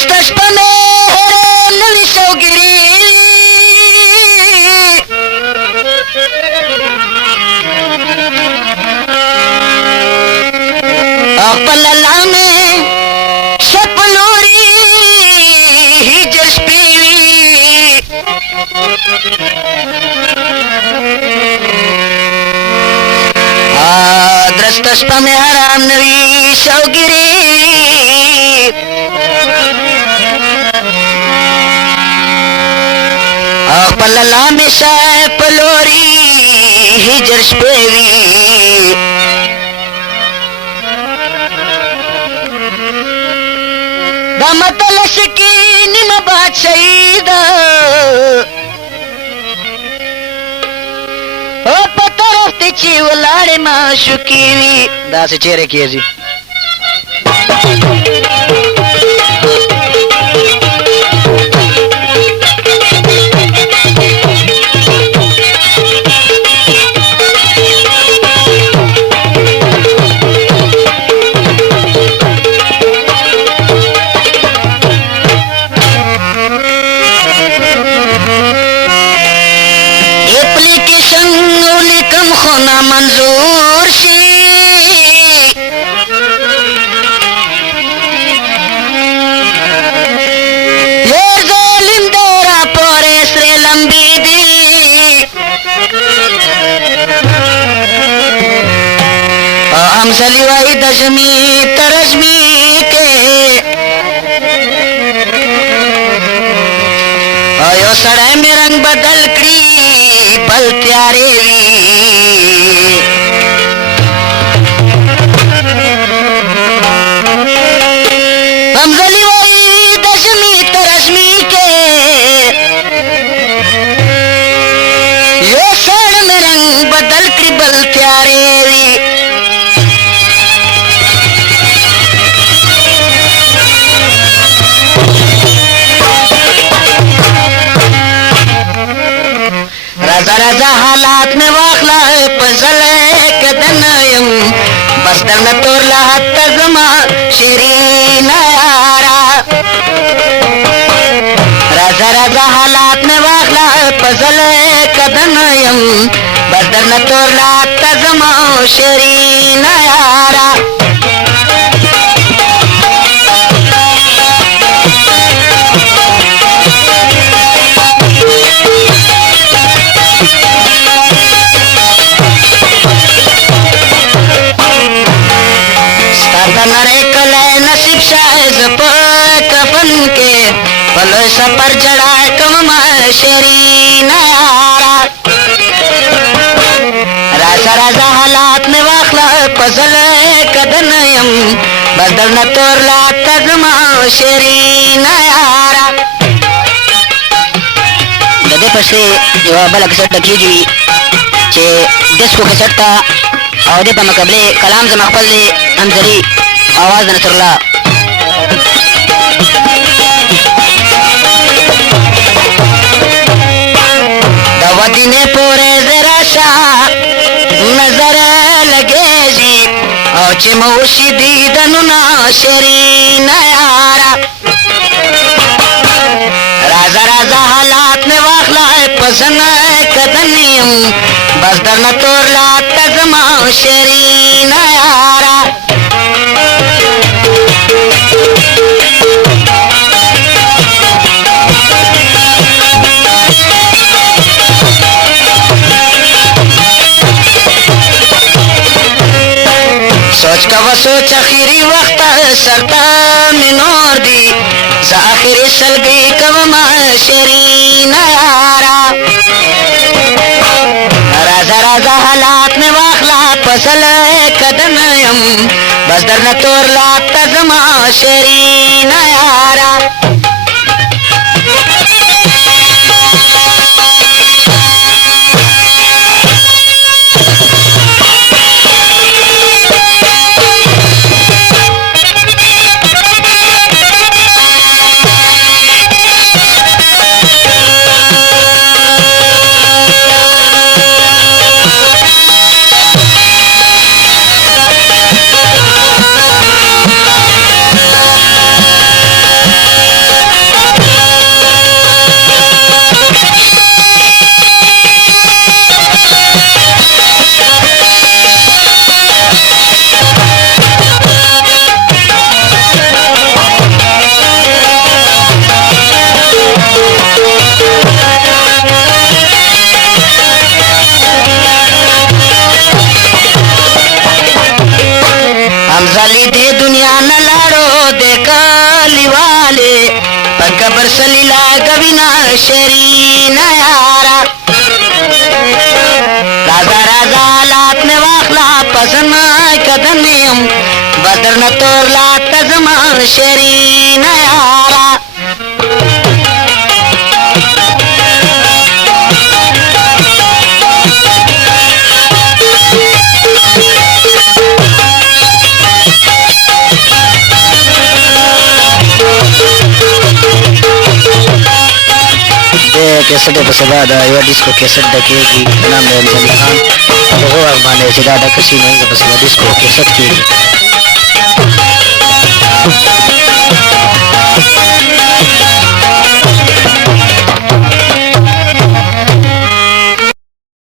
درستش په مهر نوي شوګري خپل لامه شپلوري هجر شپيوي درستش په مهر نوي شوګري خپل لامه شپلوري هجر شپيوي دا مطلع شکی نیم بادشاہی دا او پا طرف تی چی ولاڑ معشوقی وی دا سے چہرے کیزی منظور شي یو ظالم دورا پورې سره لمبي دي هم سلی وای د ژمي ترژمي کې یو سړی مې رنگ بدل کړي بل تیارې وي همزلی وای د ژمي ترژمي کې یو سړی مې رنگ بدل کړي بل تیارې وي رضا رضا حالات میں واخلا پزل کدن یم بس درن تور لحت زما شیرین یارا رضا رضا حالات میں واخلا پزل کدن یم بس درن تور لحت زما شیرین یارا नरे कले नसीब शायद कफन के पलो सपर जड़ा कम शरीन यारा राजा राजा हालात में वाखला पजल कदन यम बदल न तोरला तजमा शरीन यारा ददे पसे जवाब लग सकता कीजिए चे डिस्को के सकता और दे पमकबले कलाम से मखबल दे अंजरी आवाज नसरुल्लाह दवदीने पूरे जरा सा नजर लगे जी और चिमोशी दीदनु ना शरीन यारा राजा राजा हालात में वाखला पसंद कदनियम बस दरन तोरला तजमा शरीन यारा सोच का वो सोच आखिरी वक्त सरता मिनोर दी सा आखिरी सलगी कवमा शरीन यारा राजा राजा हालात में वाखला फसल कदम यम बस दर न तोरला तजमा शरीन यारा हमजाली दे दुनिया न लाड़ो दे कलीवाले कबर सलीला गविना शरी नयारा राजा राजा लात में वाखला पसंद कदनियम बदर न तोरला तजमा शरी नयारा कैसेट पे सबा दा यो डिस्को कैसेट दकेगी नाम है अनसली खान अब वो अरमाने से दादा किसी नहीं बस वो डिस्को कैसेट की